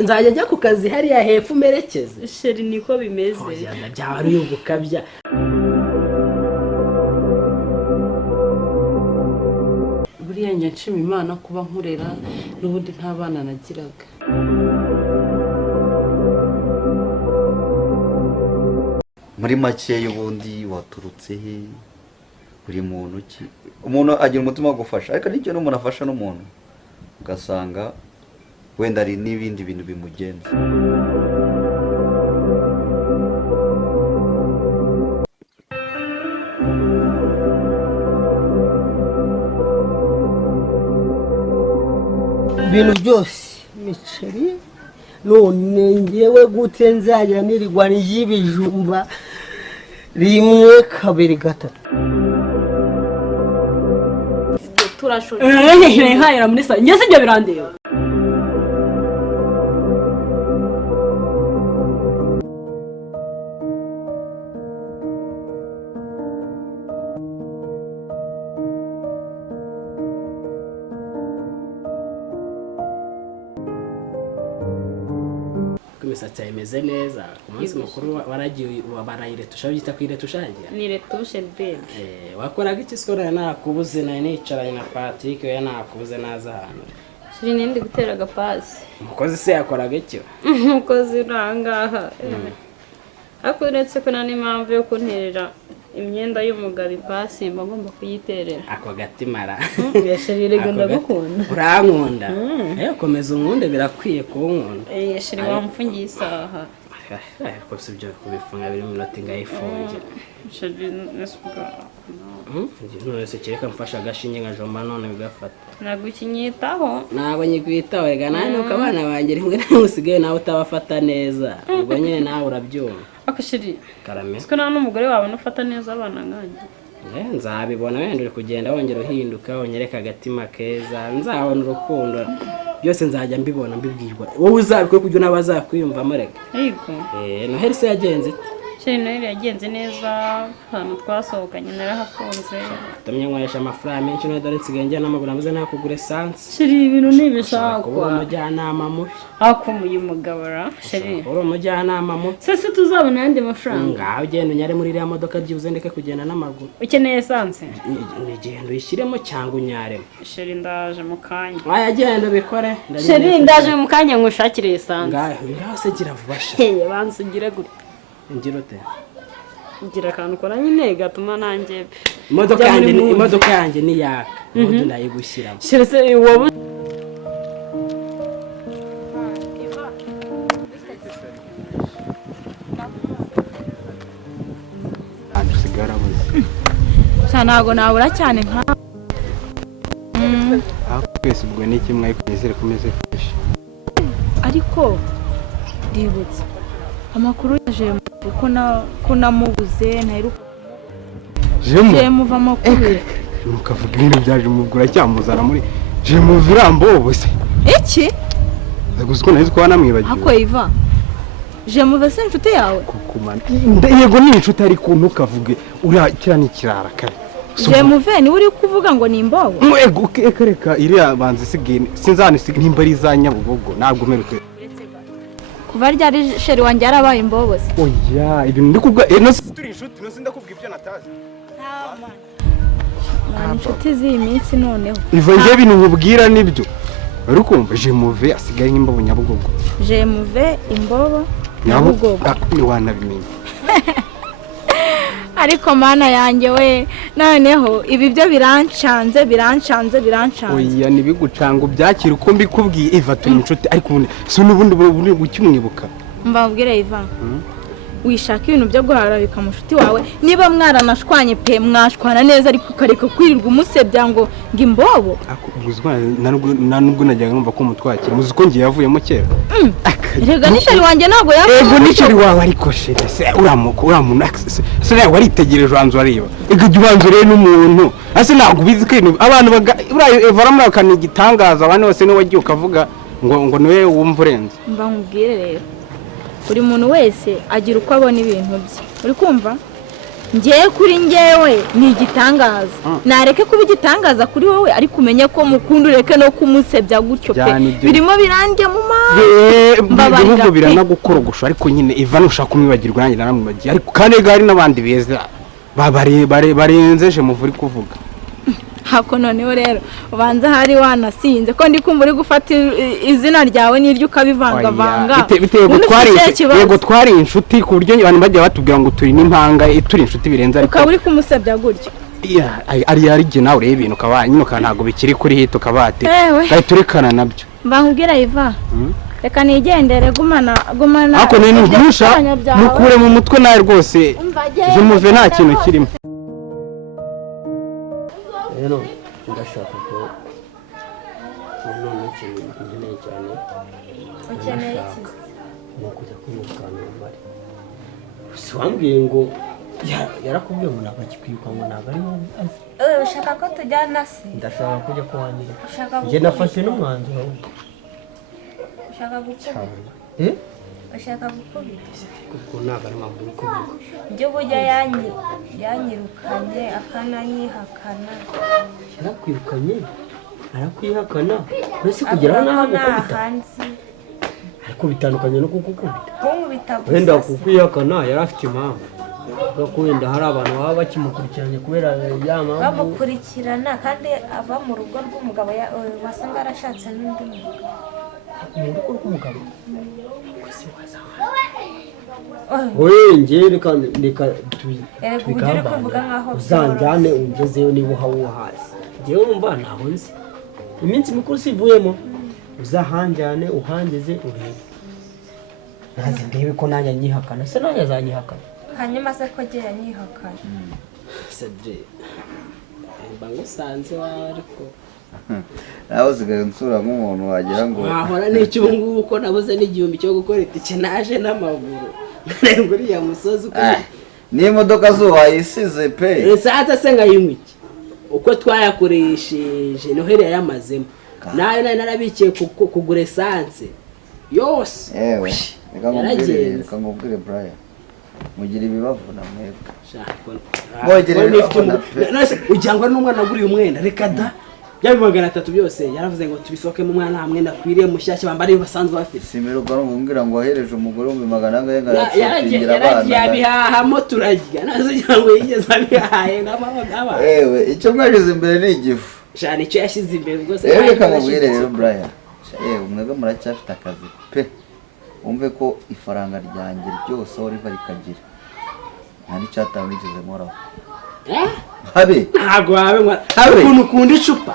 nzajya njya ku kazi hariya hepfo umerekeze sheri niko bimeze byaba ari ugukabya buriya njya nshima Imana kuba nkurera n'ubundi nta bana nagiraga muri make y'ubundi waturutse he buri muntu ki umuntu agira umutima wo gufasha ariko n'icyo n'umuntu afasha n'umuntu ugasanga wenda ari n'ibindi bintu bimugenza ibintu byose miceri none ngewe gute nzajya nirigwa n'ibijumba rimwe kabiri gatatu turashobora nkahera muri sale ngeze ibyo birandeba imisatsi imeze neza ku munsi mukuru waragiye barayiretusha byita kwiretushaje ni retushe bebe wakoraga iki skora nakubuze nayo nicaranye na Patrick we nakubuze naza hano shiri nindi gutera agapasi umukozi se yakoraga iki umukozi urangaha ariko uretse ko nani impamvu yo kunterera imyenda y'umugabo ipasi mba ngomba kuyiterera ako gatimara shiri rego ndagukunda urankunda komeza unkunde birakwiye kunkunda shiri wamfungiye isaha ko sibyo kubifunga biri mu minota ingayifunge shiri nesubwa none se kereka mfasha agashinge nka jomba none bigafata nagukinyitaho ntabwo nyikwitaho rega nawe nuko abana banjye rimwe na rimwe usigaye nawe utabafata neza ubwo nyine nawe urabyumva akashiri karame siko nta n'umugore wawe nufata neza abana nkanjye nzabibona wenda uri kugenda wongera uhinduka wonyereka agatima keza nzabona urukundo byose nzajya mbibona mbibwirwa wowe uzabikore kugira n'abazakwiyumvamo rega yego Noheli se yagenze ite sheri Noheli yagenze neza ahantu twasohokanye narahakunze utamye nkoresha amafaranga menshi none dore nsigaye njya n'amaguru amaze nakugura esanse sheri ibintu ntibishakwa kuba umujyanama mubi akumuye umugabo ra sheri uri umujyanama mubi se tuzabona ayandi mafaranga ngaho ugenda unyare muri iriya modoka byibuze ndeke kugenda n'amaguru ukeneye esanse igenda uyishyiremo cyangwa unyaremo sheri ndaje mu kanya wayagenda ubikore sheri ndaje mu kanya ngushakire esanse ngaho se gira vuba sha banze ugire gute ngira ute ngira akantu ukora nyine gatuma nanjye imodoka yanjye ni yaka ubundi ndayigushyiramo sheri se wowe usigara buze ntabwo nabura cyane nka twese ubwo ni kimwe ariko nizere ko umeze fresh ariko ndibutse amakuru yaje ko namubuze ntaheruka muva amakuru mukavuga ibintu byaje mubwira cyamuzana muri je mu virambo bose iki gusa ko nahise ko namwibagiwe ako Iva je muve se inshuti yawe kukumana yego ni inshuti ariko ntukavuge urakira n'ikirara kare je muve ni uri kuvuga ngo ni imbobo ego reka iriya banze sigine sinzane sigine nimba ari za Nyabugogo ntabwo meruke kuva ryari sheri wanjye yarabaye imbobo se oya ibintu ndikubwa no turi inshuti no sindakubwira ibyo natazi nta inshuti z'iyi minsi noneho iva ngiye ibintu nkubwira nibyo uri kumva je muve asigaye nk'imbobo Nyabugogo je muve imbobo Nyabugogo ni wanabimenya ariko mana yanjye we noneho ibi byo birancanze oya nibigucanga byakira uko mbikubwiye Iva turi inshuti ariko so n'ubundi ukimwibuka mbabwire Iva wishaka ibintu byo guharara bikamushuti wawe niba mwaranashwanye pe mwashwana neza ariko ukareka kwirirwa umusebya ngo imbobo akubuzwa nubwo najyaga numva ko mutwakira muzi ko ngiye yavuyemo kera rega nisheri wanjye ntabwo yavuye ego nisheri wawe ariko shete se uramuntu se nawe waritegereje wanzu areba ego ubanzu rero n'umuntu ase ntabwo ubizi ko abantu Eva ramukana igitangaza abandi bose ni wagiye ukavuga ngo niwe wumva urenze mba nkubwire rero buri muntu wese agira uko abona ibintu bye uri kumva ngiye kuri ngewe ni igitangaza nareke kuba igitangaza kuri wowe ariko umenye ko mukunda ureke no kumusebya gutyo pe birimo biranjye mu maso ibihugu biranagukorogosha ariko nyine Ivan ushaka kumwibagirwa nanjye naramwibagiye ariko kanega hari n'abandi beza barenzeje muvuri kuvuga hako noneho rero ubanza hari wanasinze ko ndi kumva uri gufata izina ryawe n'iryo ukabivanga yego twari inshuti ku buryo abantu bajya batubwira ngo turi n'impanga turi inshuti birenze ariko ukaba uri kumusebya gutyo ari je nawe ureba ibintu kabanyuka ntago bikiri kuri hito kabate gahe turekana nabyo mbangubwira Iva reka nigendere gumana ako ni ntusha mukure mu mutwe nawe rwose je muve nta kintu kirimo rero ndashaka ko none ikintu nkeneye cyane ukeneye iki ni ukujya kwimukana umubare si wambwiye ngo yarakubwiye ngo ntabwo akikwiruka ngo ntabwo ari wowe azi ushaka ko tujyana se ndashaka kujya kuwangira njye nafashe n'umwanzuro ushaka gukubita ushaka gukubita kuko ntabwo ari mpamvu uri kuvuga ibyo burya yanyirukanye akananyihakana yarakwirukanye arakwihakana mbese kugeraho n'aho gukubita ariko bitandukanye no kukukubita wenda kukwihakana yari afite impamvu avuga ko wenda hari abantu baba bakimukurikiranye kubera ya mpamvu bamukurikirana kandi aba mu rugo rw'umugabo wasanga arashatse n'undi mugabo mu rugo rw'umugabo wowe njye reka uzanjyane ungezeyo niba uhawuhazi njyewe wumva ntaho nzi iminsi mikuru sivuyemo uzahanjyane uhangeze urebe ntazi ndebe ko nanjye anyihakana se nanjye azanyihakana hanyuma se ko agiye yanyihakana Cedre mba ngusanze wawe ariko nawe usigaye unsura nk'umuntu wagira ngo wahora n'icyo ubu ngubu ko nabuze n'igihumbi cyo gukora itike naje n'amaguru ntarengwa uriya musozi n'imodoka zo wayisize pe sasa se ngayinywa iki uko twayakoresheje noheri yayamazemo nayo narabikiye kugura esanse yose yewe reka ngubwire Brian mugira ibibavu na mwebwe ugira ngo n'umwana aguriye umwenda reka da bya 300 byose yaravuze ngo tubisoke mu mwana hamwe ndakwiriye mushyashya bambariye basanzwe bafite simeruka no ngumbwira ngo wahereje umugore mu magana ngaye ngarakingira abana yabihahamo turajya nazo ngo yigeze abihaye n'amababa icyo mwagize imbere ni igifu cyane icyo yashyize imbere rwose reka mubwire rero Brian mwebwe muracyafite akazi pe umve ko ifaranga ryanjye ryose aho riva rikagira nta n'icyatawe nigeze moraho habe ntago wawe ukuntu ukunda icupa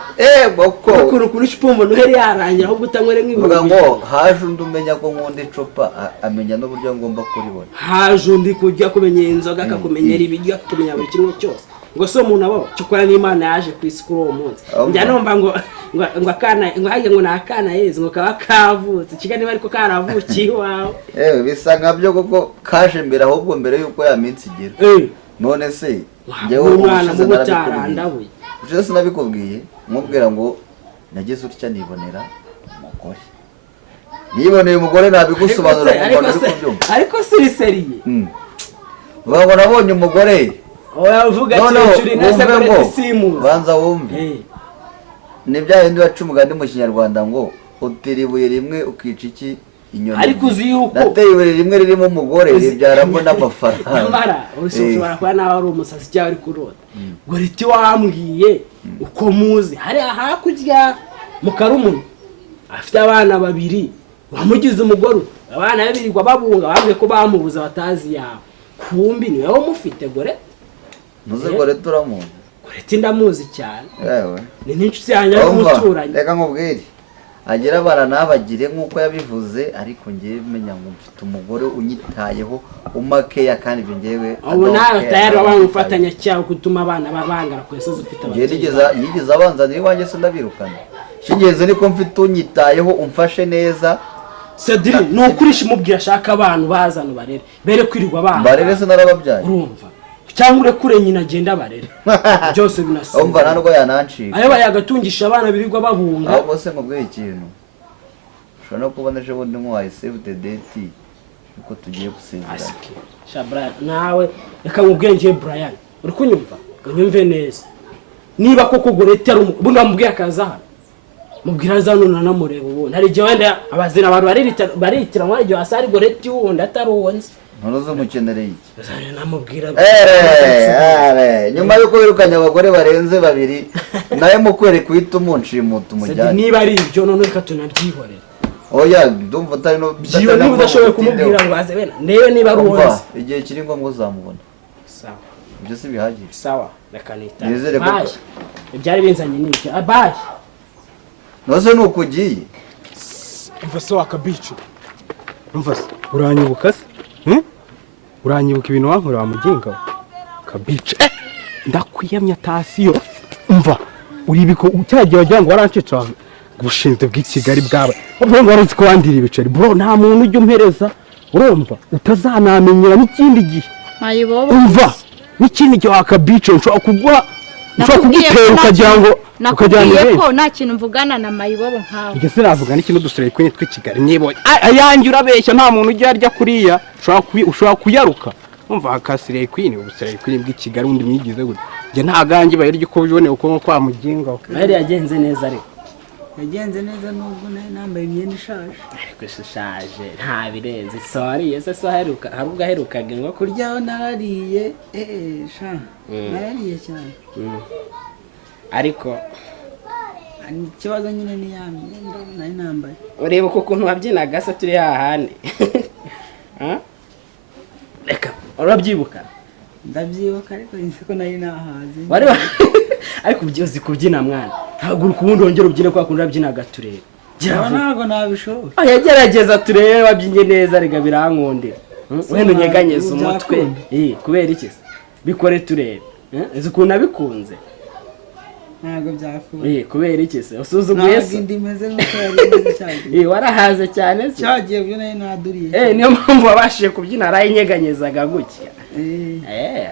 boko ukuntu ukunda icupa umuntu heri yarangira ahubwo utanywere nk'ibintu vuga ngo haje undi umenya ko nkunda icupa amenya n'uburyo ngomba kuribona haje undi kujya kumenya inzoga akakumenyera ibiryo akakumenya buri kimwe cyose ngo so umuntu abo cyokora n'Imana yaje ku isi kuri uwo munsi njya numva ngo akana ngo hage ngo nakana yeze ngo kaba kavutse kigani bari ko karavukiye iwawe bisa nkabyo koko kaje mbere ahubwo mbere yuko ya minsi igira none se njyewe umwana mu butarandabuye uje sinabikubwiye mubwira ngo nageze utya nibonera umugore niboneye umugore nabigusobanura ariko siriseriye vuga ngo nabonye umugore uvuga cyuri nase ko simu banza wumve ni bya bindi baca umugani mu Kinyarwanda ngo utiribuye rimwe ukica iki inyoni ariko uzi yuko nateye ibuye rimwe ririmo umugore ribyaramo n'amafaranga mara ushobora kuba nawe ari umusazi cyangwa ari kurota ngo riti wambwiye uko muzi hari hakurya mu Karumuna afite abana babiri wamugize umugore abana babiri ngo babunga bamwe ko bamubuza batazi yawe kumbi ni wowe umufite gore nuze gore turamuzi gore ndamuzi cyane yewe ni n'inshuti yanjye y'umuturanyi reka nkubwire agira abana nabagire nk'uko yabivuze ariko ngiye menya ngo mfite umugore unyitayeho umakeya kandi njyewe abo nawe tayari bamufatanya cyaho gutuma abana babangara ku esozi ufite abageni yigeze abanza ni wanjye se ndabirukana shingeze niko mfite unyitayeho umfashe neza Cedri nukurisha mubwira shaka abantu bazana barere bere kwirirwa abana barere se narababyaye urumva cyangwa urekure nyina agenda barere byose binasaba umva ntabwo yanancika ayo bayagatungisha abana birirwa babunga ahubwo se mubwiye ikintu ushobora no kubona ejo bundi nk'uwaye save the date uko tugiye gusezerana Brian nawe reka mubwiye ngiye Brian uri kunyumva unyumve neza niba koko gorete ari ubundi wamubwiye akaza hano mubwira za none namureba ubundi hari igihe wenda abazina abantu baritiranwa igihe hasi ari goreti wundi atari uwonzi nturuzi umukenereye iki namubwira nyuma y'uko wirukanye abagore barenze 2 nawe mukwereka uhita umunshimuta umujyane niba ari ibyo none reka tunabyihorera oya ndumva atari no byiwe niba udashoboye kumubwira ngo aze bena niyo niba ari uwonzi igihe kiri ngombwa uzamubona sawa ibyo si bihagije sawa reka nita nizere ko ibyari binzanye n'ibyo abaye nose nuko ugiye umva se wakabicu umva se uranyibuka se uranyibuka ibintu wankorera wamuginga kabicu ndakwiyamya tasiyo umva uribiko cyagiye wagira ngo warancecwa ubushinzwe bw'ikigali bwawe ubwo ngo waruzi ko wandira ibiceri bro nta muntu ujya umpereza urumva utazanamenyera n'ikindi gihe mayibobo umva n'ikindi gihe wakabicu nshobora kugutera ukagira ngo nakubwiye ko nta kintu mvugana na mayibobo nkawe njye sinavuga n'ikintu dusore kwenye tw'ikigali nibonye ayanjye urabeshya nta muntu ujya arya kuriya ushobora kuyaruka umva hakasiriye kwini ubusire kwini bw'ikigali undi mwigize gute njye nta gangi bayirya uko biboneye uko kwa muginga yari yagenze neza ariko yagenze neza nubwo nambaye imyenda ishaje ariko ishaje nta birenze soriye se so haruka hari ubwo aherukaga ngo kuryaho narariye sha narariye cyane ariko ikibazo nyine ni ya myenda nari nambaye ureba ukuntu wabyinaga se turi hahandi reka urabyibuka ndabyibuka ariko nzi ko nari nahaze wari ariko uzi kubyina mwana haguruka ubundi wongera ubyine kwa kundi urabyinaga turebe ntabwo nabishobora yagerageza turebe wabyinnye neza rega birankundira wenda unyeganyeza umutwe kubera iki se bikore turebe uzi ukuntu abikunze ntabwo byakunda kubera iki se usuzuguye se ntabwo imeze nk'uko yari imeze cyagiye warahaze cyane se cyagiye byo nari naduriye niyo mpamvu wabashije kubyina arayinyeganyezaga gutya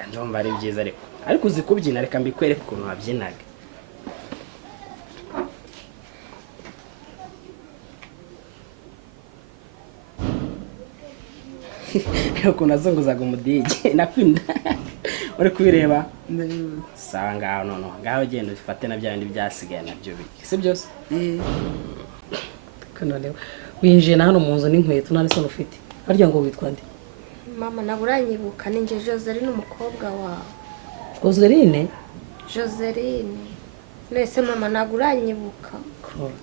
ndumva ari byiza ariko uzi kubyina reka mbikwereke ukuntu wabyinaga ukuntu azunguzaga umudigi nakwinda uri kubireba sawa ngaho noneho ngaho genda ufate na bya bindi byasigaye nabyo bike si byose winjiye na hano mu nzu n'inkweto nta n'isoni ufite harya ngo witwa nde mama ntabwo uranyibuka ni njye Joseline umukobwa wawe Joseline mwese mama ntabwo uranyibuka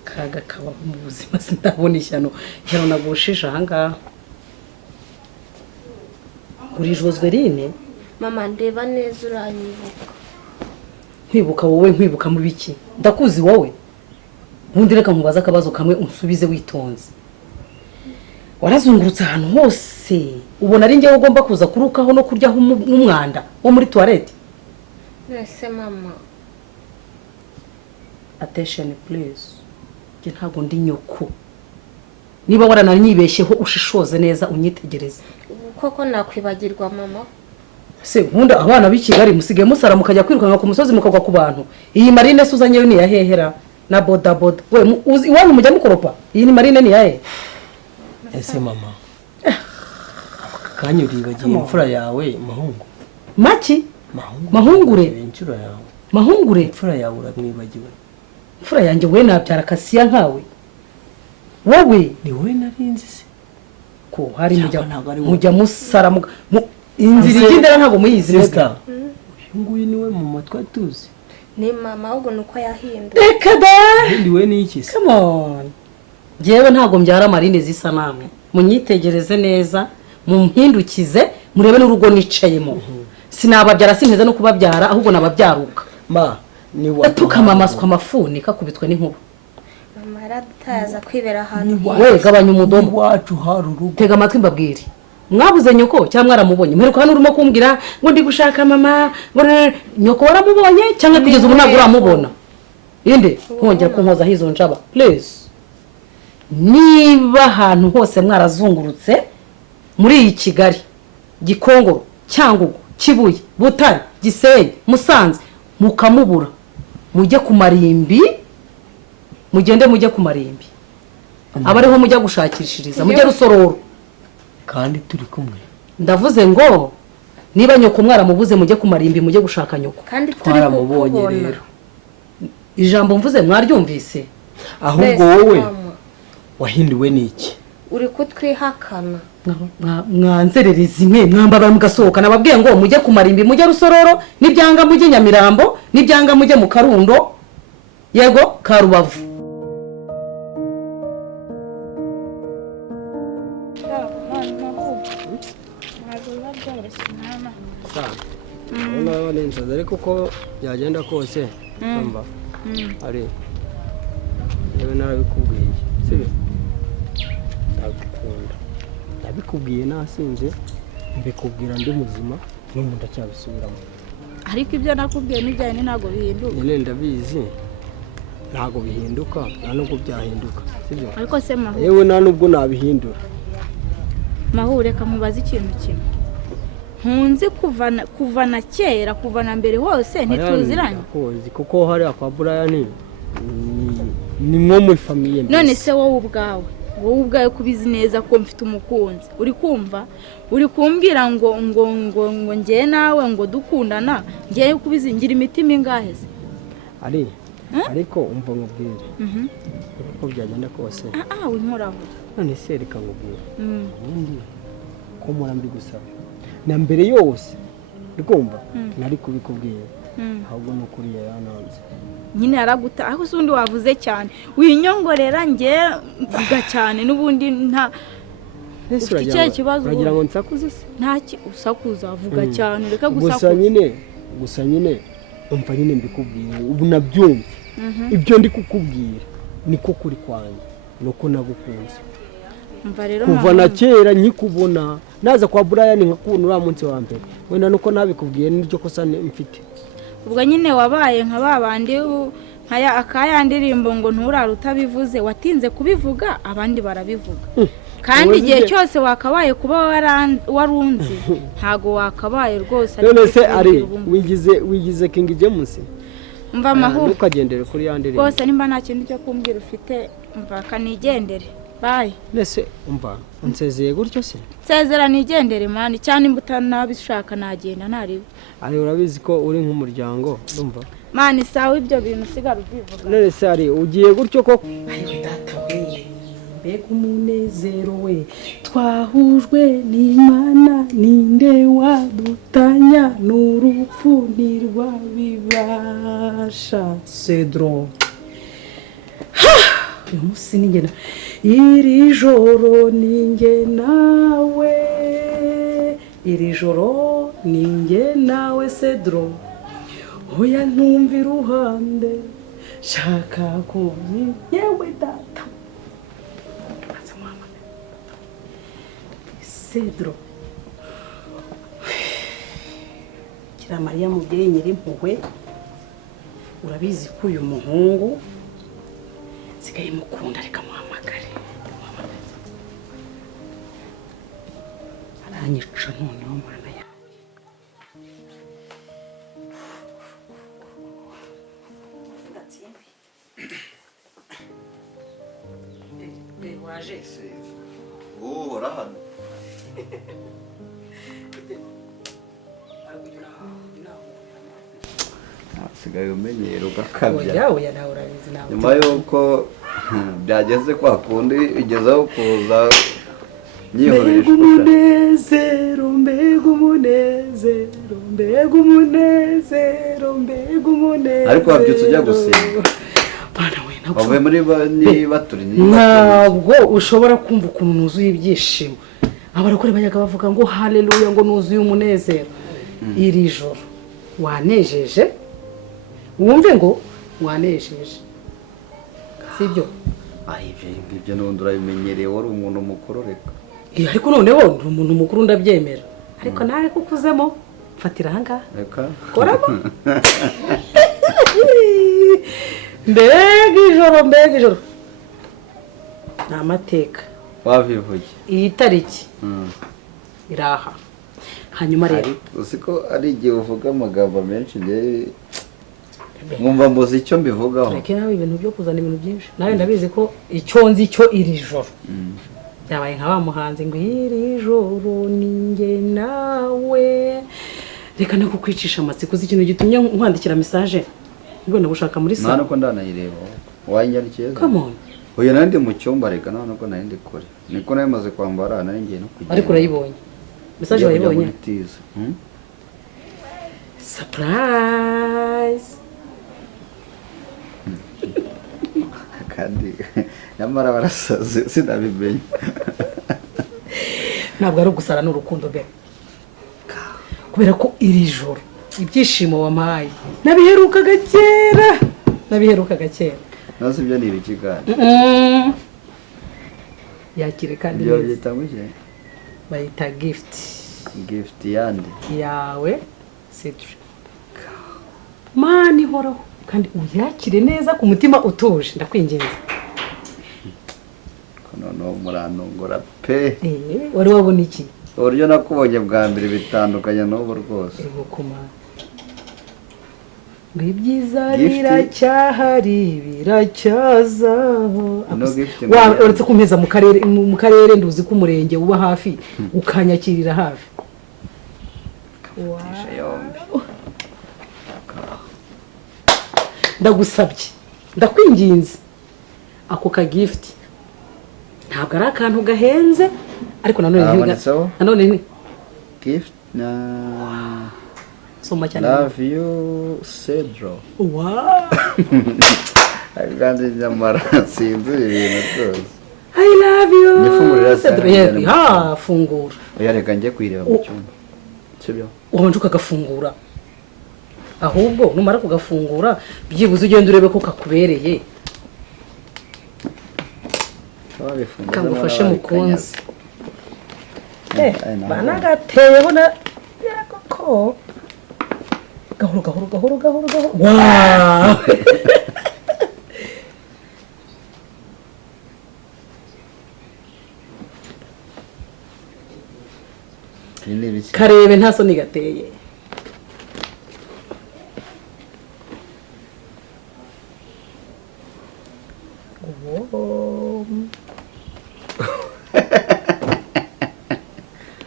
kaga kabaho mu buzima sindabona ishyano nagushije ahangaha uri Joseline mama ndeba neza uranyibuka nkwibuka wowe nkwibuka mu biki ndakuzi wowe ubundi reka nkubaza akabazo kamwe unsubize witonze warazungurutse ahantu hose ubona ari njyewe ugomba kuza kurukaho no kuryaho umwanda wo muri toilette mwese mama attention please njye ntabwo ndi nyoko niba warananyibeshyeho ushishoze neza unyitegereze koko nakwibagirwa mama se ubundi abana b'i Kigali musigaye musara mukajya kwirukanka ku musozi mukagwa ku bantu iyi marine se uzanye ni yahehera na boda we iwanyu mujya mukoropa iyi ni marine ni yahe ese mama kanya uribagiye imfura yawe mahungu maki mahungure inshuro yawe mahungure imfura yawe uramwibagiwe imfura yanjye we nabyara kasiya nkawe wowe ni we narinzi se ko hari mujya musara inzira igindera ntabwo muyizi neza uyu nguyu niwe mu matwi atuzi ni mama ahubwo nuko yahinduye reka da ubundi we ni iki se come on njyewe ntabwo mbyara marine zisa namwe munyitegereze neza mumpindukize murebe n'urugo nicayemo sinababyara sinteze no kubabyara ahubwo nababyaruka ma ni tukamamatswa amafuni kakubitwe n'inkuba mama yaradutaza kwibera ahantu we gabanya umudomo wacu hari urugo tega amatwi mbabwire mwabuze nyoko cyangwa mwaramubonye mperuka hano urimo kumbwira ngo ndi gushaka mama nyoko waramubonye cyangwa kugeza ubu ntabwo uramubona inde nkongera kunkozaho izo njaba please niba ahantu hose mwarazungurutse muri iyi Kigali Gikongoro Cyangugu Kibuye Butare Gisenyi Musanze mukamubura mujye ku marimbi mujye ku marimbi abariho mujya gushakishiriza mujye Rusororo kandi turi kumwe ndavuze ngo niba nyoko mwaramubuze mujye ku marimbi mujye gushaka nyoko kandi twaramubonye rero ijambo mvuze mwaryumvise ahubwo wowe wahinduwe n'iki uri kutwihakana mwanzerereza imwe mwambara mugasohoka nababwiye ngo mujye ku marimbi mujye Rusororo n'ibyanga mujye Nyamirambo n'ibyanga mujye mu Karundo yego ka Rubavu. Urabona inzozi ariko uko byagenda kose mba ari yewe narabikubwiye sibyo ndagukunda ndabikubwiye nasinze mbikubwira ndi muzima n'umuntu ndacyabisubiramo ariko ibyo nakubwiye n'ijyanye ntabwo bihinduka nyine ndabizi ntabwo bihinduka nta nubwo byahinduka sibyo ariko se Mahuru yewe nta nubwo nabihindura Mahuru reka mubaze ikintu kimwe nkunzi kuva na kera kuva na mbere hose ntituziranye kuko hari kwa Brian ni nko muri famiye mbese none se wowe ubwawe kubizi neza ko mfite umukunzi uri kumva uri kumbwira ngo ngiye nawe ngo dukundana ngiye kubizingira imitima ingahe se ariko umva nkubwire uko byagenda kose winkoraho none se reka nkubwire ubundi ko murambi gusaba na mbere yose rwumva nari kubikubwira ahubwo n'ukuri yarananze nyine araguta aho usundi wavuze cyane winyongorera nge mvuga cyane n'ubundi nta ufite icyo kibazo uragira ngo nsakuze se ntaki usakuza avuga cyane reka gusa nyine umva nyine mbikubwira ubu nabyumva ibyo ndi kukubwira niko kuri kwanjye nuko nagukunze kuva na kera nkikubona naza kwa Brian nkakubona uriya munsi wa mbere wenda nuko nabikubwiye n'iryo kosa mfite ubwo nyine wabaye nka babandi akaya ndirimbo ngo nturare utabivuze watinze kubivuga abandi barabivuga kandi igihe cyose wakabaye kuba warunze ntago wakabaye rwose none se ari wigize King James mva Mahuru ntukagendere kuri ya ndirimbo rwose nimba nta kintu cyo kumbwira ufite mva kanigendere bye nese umva unsezeye gutyo se sezera nigendere mani cyane imbuta nabishaka nagenda nariwe ari urabizi ko uri nk'umuryango ndumva mani sawa ibyo bintu sigara ubivuga none se ari ugiye gutyo koko ariwe data we mbega umunezero we twahujwe n'Imana ninde wadutanya n'urupfu ntirwabibasha Cedro umunsi ningena iri joro ninge nawe iri joro ninge nawe Cedro oya ntumva iruhande shaka ko yewe data Cedro kira Mariya mubyeyi nyiri impuhwe urabizi ko uyu muhungu sigaye mukunda reka muhamagare aranyica noneho mana ya waje uhora hano asigaye umenyera ugakabya nyuma y'uko byageze kwa kundi igezaho kuza nyihoresha umunezero mbega umunezero mbega umunezero mbega umunezero ariko wabyutse ujya gusenga wavuye muri baturi ntabwo ushobora kumva ukuntu nuzuye ibyishimo abarokore bajyaga bavuga ngo haleluya ngo nuzuye umunezero iri joro wanejeje wumve ngo wanejeje sibyo ibyo n'ubundi urabimenyereye wari umuntu mukuru reka ariko noneho ndi umuntu mukuru ndabyemera ariko nawe kukuzemo mfatira ahangaha reka koramo mbega ijoro ni amateka wabivuye iyi tariki iraha hanyuma rero uzi ko ari igihe uvuga amagambo menshi mwumva mbuze icyo mbivugaho reka nawe ibintu byo kuzana ibintu byinshi nawe ndabizi ko icyo nzi cyo iri joro byabaye nka wa muhanzi ngo iri joro ninge nawe reka no kukwicisha amatsiko uzi ikintu gitumye nkwandikira message ngo nagushaka muri sano ko ndanayireba wanyandikiye come on oya nandi mu cyumba reka none ko nari ndi kure niko nayo maze kwambara nari ngiye no kujya ariko urayibonye message wayibonye surprise kandi nyamara barasaze sinabimenye ntabwo ari ugusara n'urukundo be kubera ko iri joro ibyishimo wampaye nabiherukaga kera nose ibyo ni ibiki kandi yakire kandi ibyo byita gute bayita gift yandi yawe Cedric mani horaho kandi uyakire neza ku mutima utuje ndakwinginze kono muranongora pe wari wabona iki uburyo nakubonye bwa mbere bitandukanye n'ubu rwose ego kuma ibyiza biracyahari biracyaza uretse kumpeza mu karere nduzi ko umurenge uba hafi ukanyakirira hafi ndagusabye ndakwinginze ako ka gift ntabwo ari akantu gahenze ariko nanone ni gift na soma cyane love you Cedro wow agandi nyamara sinzi ibintu byose I love you nifungurira Cedro fungura oya reka njye kwireba mu cyumba sibyo wabanje ukagafungura ahubwo numara kugafungura byibuze ugenda urebe ko kakubereye kagufashe mukunzi banagateyeho na ko gahoro wow karebe nta soni gateye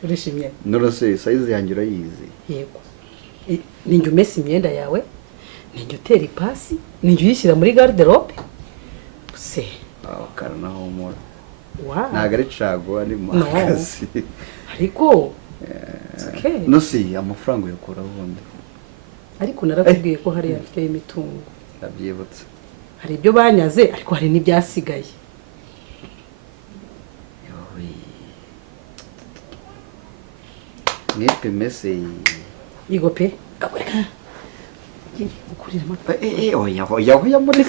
urishimye nurose size yanjye urayizi yego ninjye umesa imyenda yawe ninjye utera ipasi ninjye uyishyira muri garderobe se karana humura wow ntabwo ari cago ari makasi ariko nusi amafaranga uyakura ubundi ariko narakubwiye ko hari afite imitungo nabyibutse hari ibyo banyaze ariko hari n'ibyasigaye nipe mese yigo pe ukurira amata oya muri